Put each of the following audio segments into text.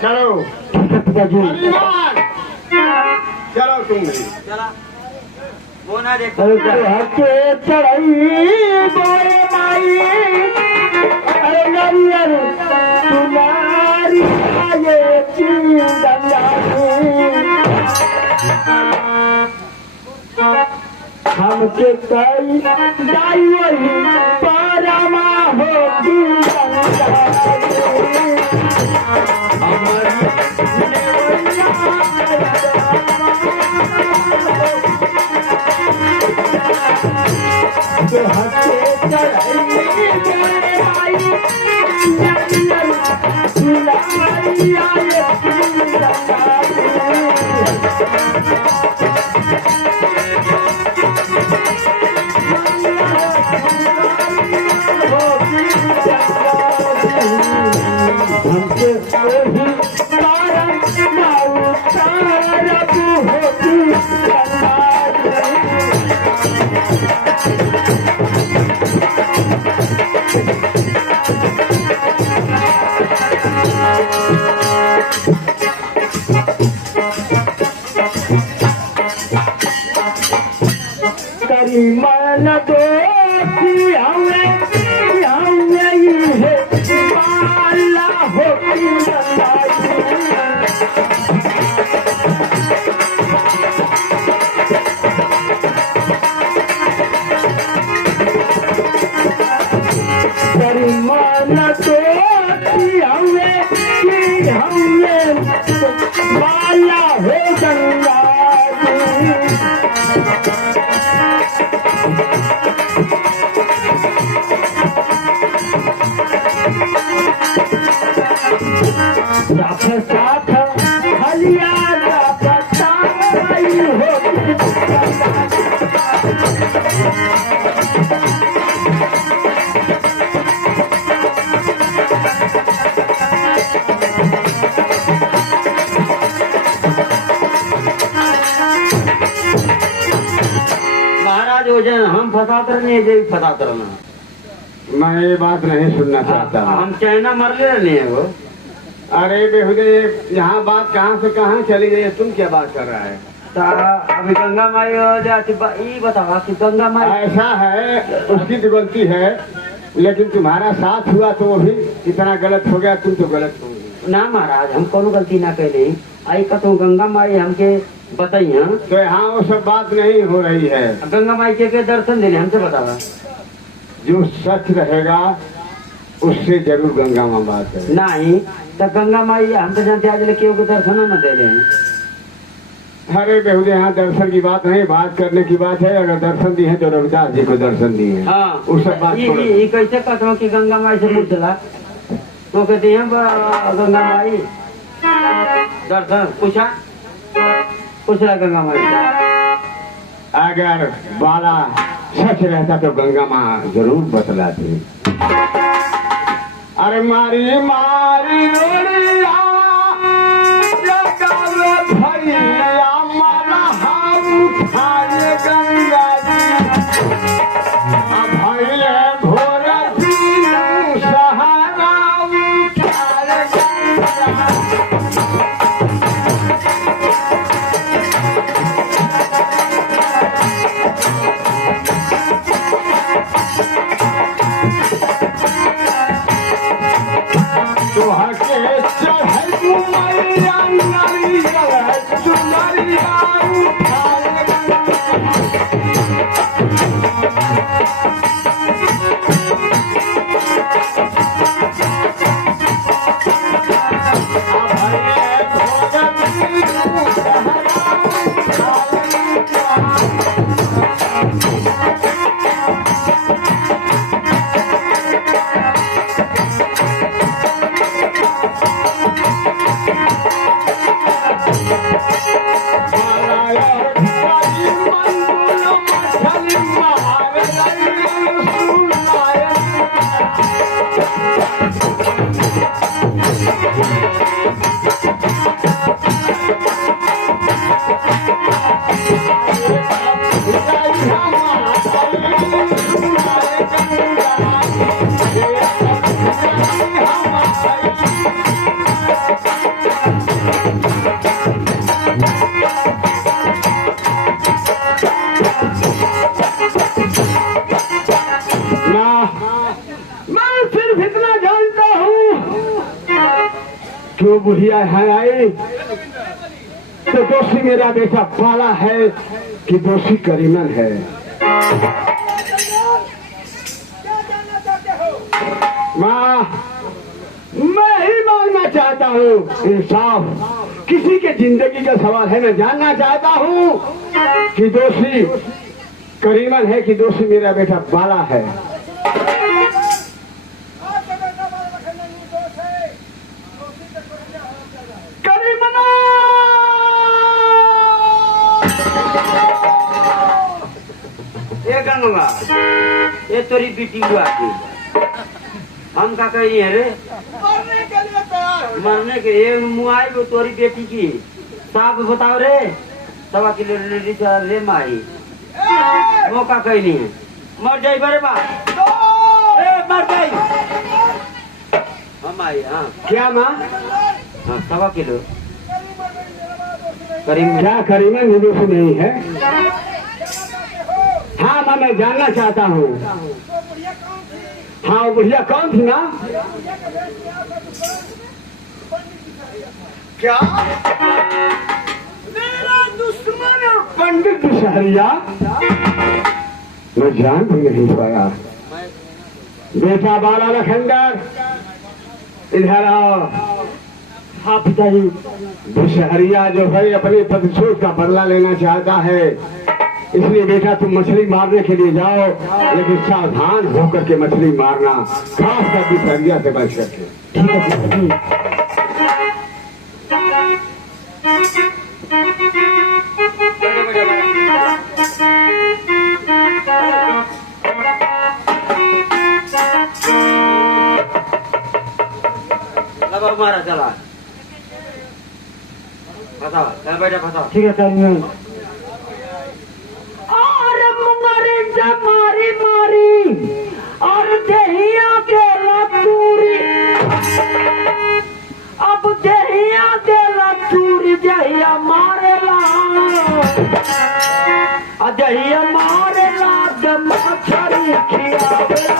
चलो चलो तुम भी चला वो ना देखो हके चढ़ाई बोरे माई अरे नरियर तुम्हारी आये हमके कई दाई वही पारमा होती हके मन दो हमें है बाला होती मन तो हमें बाला हो गंगा साथ हलिया का पत्ता हो महाराज हो जाए हम फसातर नहीं है फसातर में मैं ये बात नहीं सुनना चाहता हूँ। हम चाइना मर ले नहीं है वो। अरे बेहुदे यहाँ बात कहाँ से कहाँ चली गई है? तुम क्या बात कर रहा है? अभी गंगा माई ये बतावा कि गंगा माई ऐसा है उसकी तो गलती है, लेकिन तुम्हारा साथ हुआ तो वो भी इतना गलत हो गया, तुम तो गलत हो गई ना महाराज। हम कोनो गलती ना कैले आई का तो गंगा माई हमके बताई है तो यहाँ वो सब बात नहीं हो रही है। गंगा माई के दर्शन देने हमसे बतावा। जो सच रहेगा उससे जरूर गंगा माँ बात है। नहीं तो गंगा माई हम तो जानते आज केहू के दर्शन न दे रहे हैं। अरे बेहुदे यहाँ दर्शन की बात नहीं, बात करने की बात है। अगर दर्शन दी है तो रविदास जी को दर्शन दिए। हाँ उस सब बात ये कैसे कहता हूँ कि गंगा माई से पूछला तो कहते हैं गंगा माई दर्शन पूछला गंगा माई से। अगर बाला सच रहता तो गंगा माँ जरूर बतलाती। अरे मारी मारी रोड़िया भैया माला हाथ उठाए गंगा जी भैया भोर सहारा उठाए गंगा। तो हके चढ़ मैया नरिया चुनरिया उठाए क्यों बुढ़िया है आई? तो दोषी मेरा बेटा बाला है कि दोषी करीमन है? माँ, मैं ही मांगना चाहता हूँ इंसाफ। किसी के जिंदगी का सवाल है। मैं जानना चाहता हूँ कि दोषी करीमन है कि दोषी मेरा बेटा बाला है। करीमना! ये गंगा, ये तेरी बेटी हुआ थी। हम का कही है रे? मरने के लिए मुआई वो तोरी बेटी की। साफ बताओ रे। 1.25 किलो रे माई। मौका कहीं नहीं है। मर जाई बड़े बा। मर जाई। हम आई। हाँ क्या माँ? हाँ 1.25 किलो। करीम क्या करीमन ही दोषी नहीं है? हाँ माँ, मैं जानना चाहता हूँ। हाँ, वो बुढ़िया कौन थी ना? क्या? मेरा दुश्मन पंडित दुशहरिया? मैं जान भी नहीं पाया। बेटा बाला लखंडर, इधर आओ। हाँ पिताजी। दुशहरिया जो है अपने प्रतिशोध का बदला लेना चाहता है, इसलिए बेटा तुम मछली मारने के लिए जाओ, लेकिन सावधान होकर के मछली मारना, खास कर दुशहरिया से बच करके। ठीक है पिताजी। लगाओ मारा चला। बताओ चल बेटा बताओ। ठीक है करीमन। मारी मारी और दहिया के लतूरी, अब दहिया के लतूरी दहिया मारेला, दहिया मारेला दम मछरी खियावेला।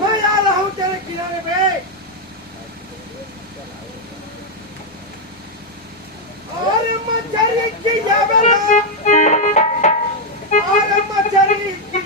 मैं आ रहा हूँ तेरे किनारे पे। अरे मछली की जावेला, अरे मछली की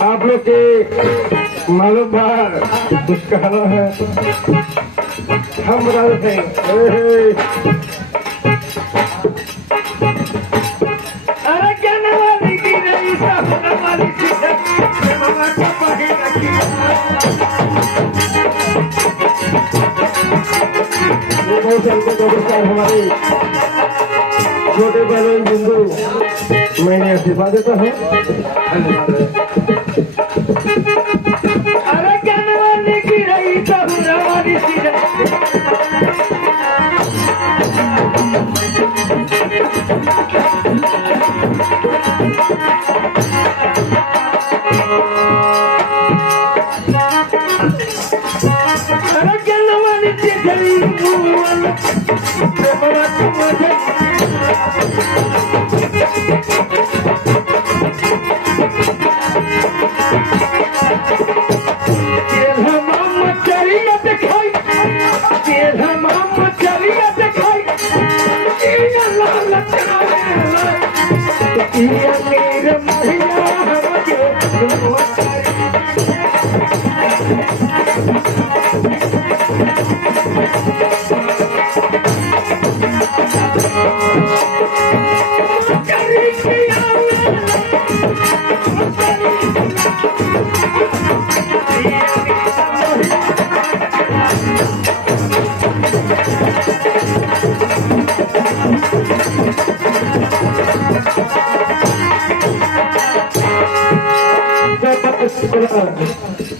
आप लोग के मालूम बार कुछ कहना है? हम बता देते हैं। अरे कहने वाली की नहीं सब होने वाली चीज है। मामा का पढ़ी रखी ये बहुत से हमारे छोटे बहन बिंदु मैंने आशीर्वाद देता हूँ। अरे कहने वाली की रही सब होने वाली चीज है। अरे कहने वाली चीज ये मेरे मैया हमके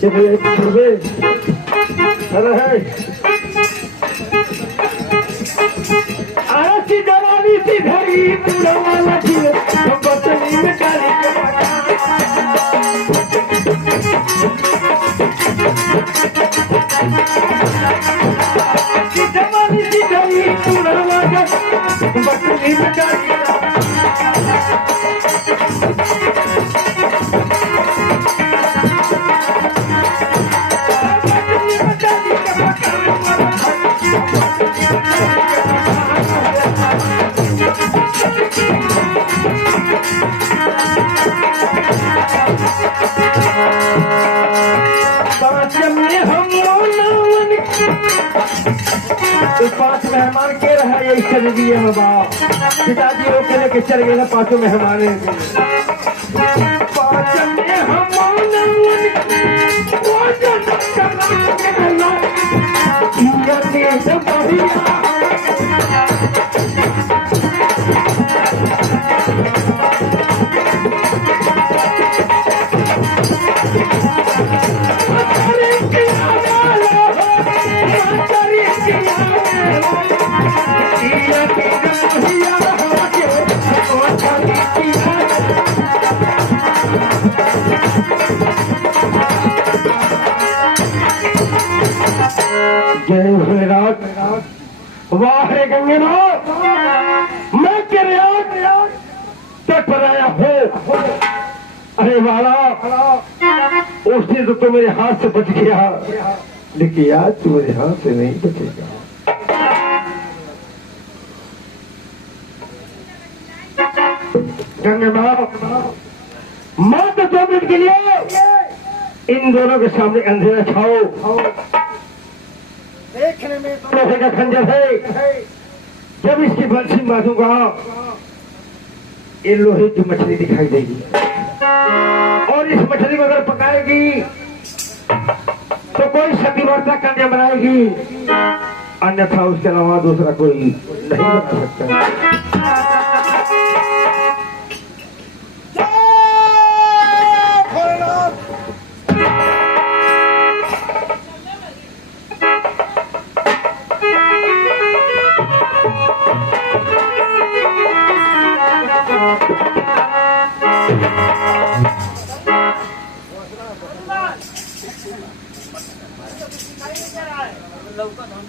ये भैया छोड़ दे अरे है आरती दवाली सी धरी पूरा वाला दिए तो बतनी में डाली के दवाली सी धरी पूरा वाला बतनी में डाली पांच मेहमान के रहा यही चल दिए हम बाप पिताजी वो के लेके चल गए ना पांचों मेहमान पांच जय भोलेनाथ वाह रे गंगेनाथ मैं तेरे तट पर आया हूँ अरे वाला उस दिन तो मेरे हाथ से बच गया लेकिन आज तू मेरे हाथ से नहीं बचेगा गंगेनाथ मां तो 2 मिनट के लिए इन दोनों के सामने अंधेरा छाओ देखने में लोहे का खंजर है जब इसकी बंसी मारूंगा ये लोहे की मछली दिखाई देगी और इस मछली को अगर पकाएगी तो कोई सतीव्रता कन्या बनाएगी अन्यथा उसके अलावा दूसरा कोई नहीं बना सकता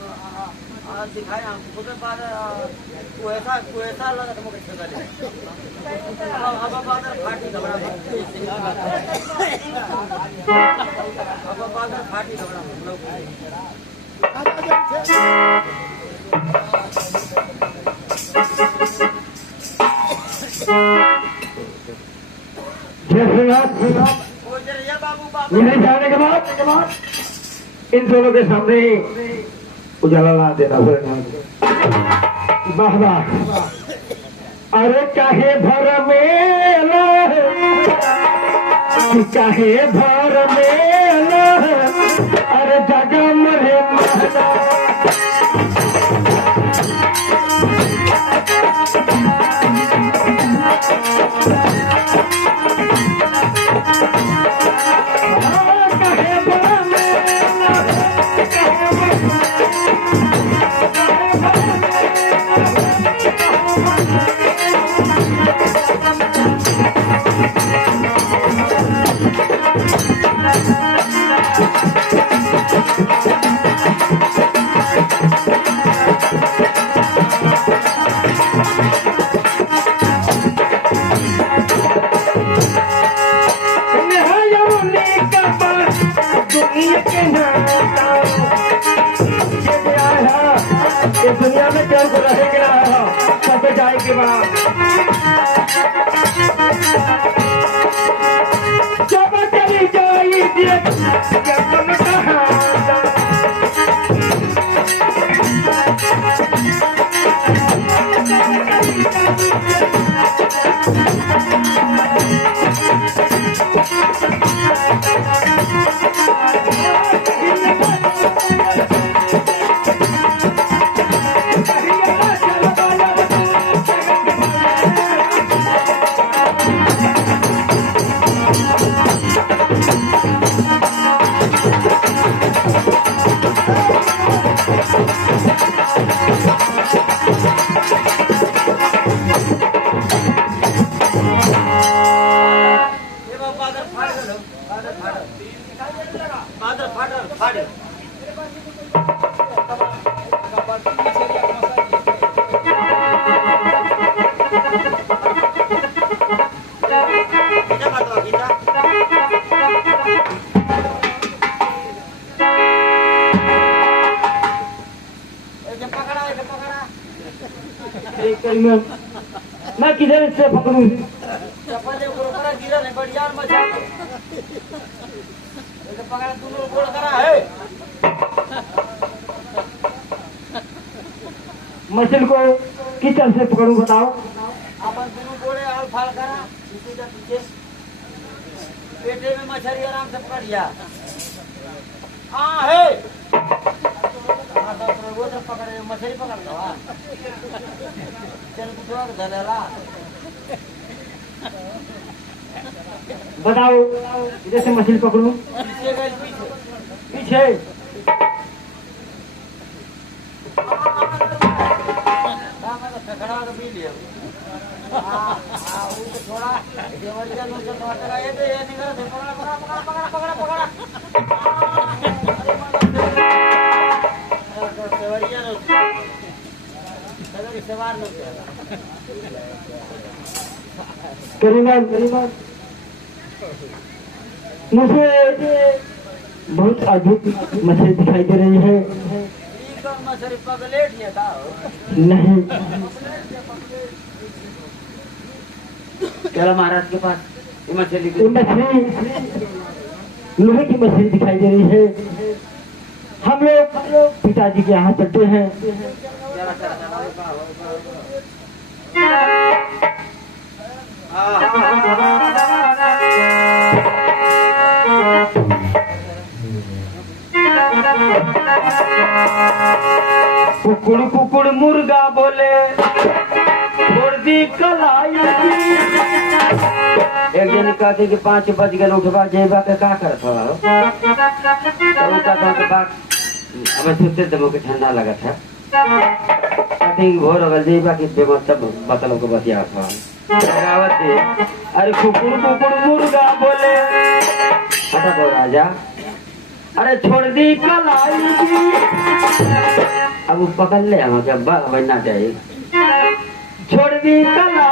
दिखाए हमको तो बाद कुएसा लगा तो मुझे छगा ले अब बाद फाटी झगड़ा अब बाद फाटी झगड़ा हम लोग यही जाने के बाद इन दोनों के सामने उजाला ला देना वाह वाह अरे काहे भर मेला काहे भर मेला अरे जगा मरे महला के बाद जब चली जाई देख जब कहा मैं किधर से पकड़ूं? मछली को किस तरह से पकड़ूं बताओ? पेटे में मछली आराम से पकड़ लिया। हाँ है वो तो पकड़ मछली पकड़ लो। चल कुछ और धरेला बताओ इधर से मछली पकड़ूं? पीछे गए पीछे पीछे खड़ा तो पी लिया। थोड़ा देवरिया में तो टमाटर आए थे ये निकल पकड़ा पकड़ा पकड़ा पकड़ा पकड़ा देवरिया ने सवार न करीबन मुझे बहुत अद्भुत मछली दिखाई दे रही है। मछली पगलेट ये था नहीं चलो महाराज के पास ये मछली ये मछली लोहे की मछली दिखाई दे रही है। हम लोग पिताजी के यहाँ चलते हैं। कुकुड़ कुकुड़ मुर्गा बोले छोड़ दी कलाई। एक दिन कहते कि 5 बज गए उठवा जेबा के का करत हो तो कहता के बात हमें सुनते दमो के ठंडा लगा था कहते भोर हो गल जेबा की बेमतलब बतलो को बतिया था रावत दे। अरे कुकुड़ कुकुड़ मुर्गा बोले हटा बो राजा अरे छोड़ दी कलाई। अब वो पकड़ ले हम क्या बनना चाहिए छोड़ दी कलाई।